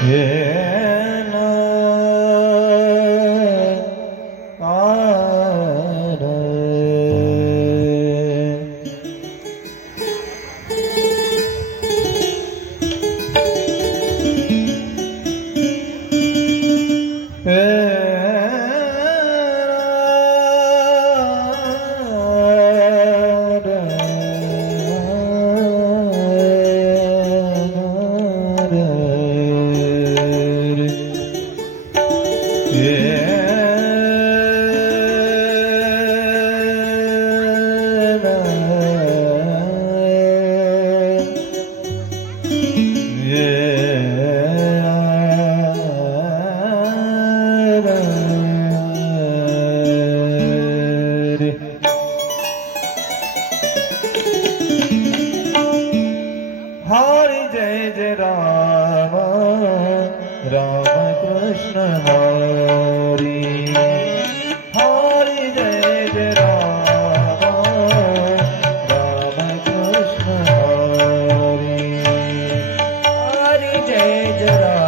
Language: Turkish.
Yeah. Hare Jai Jai Rama Rama Krishna Hare जरा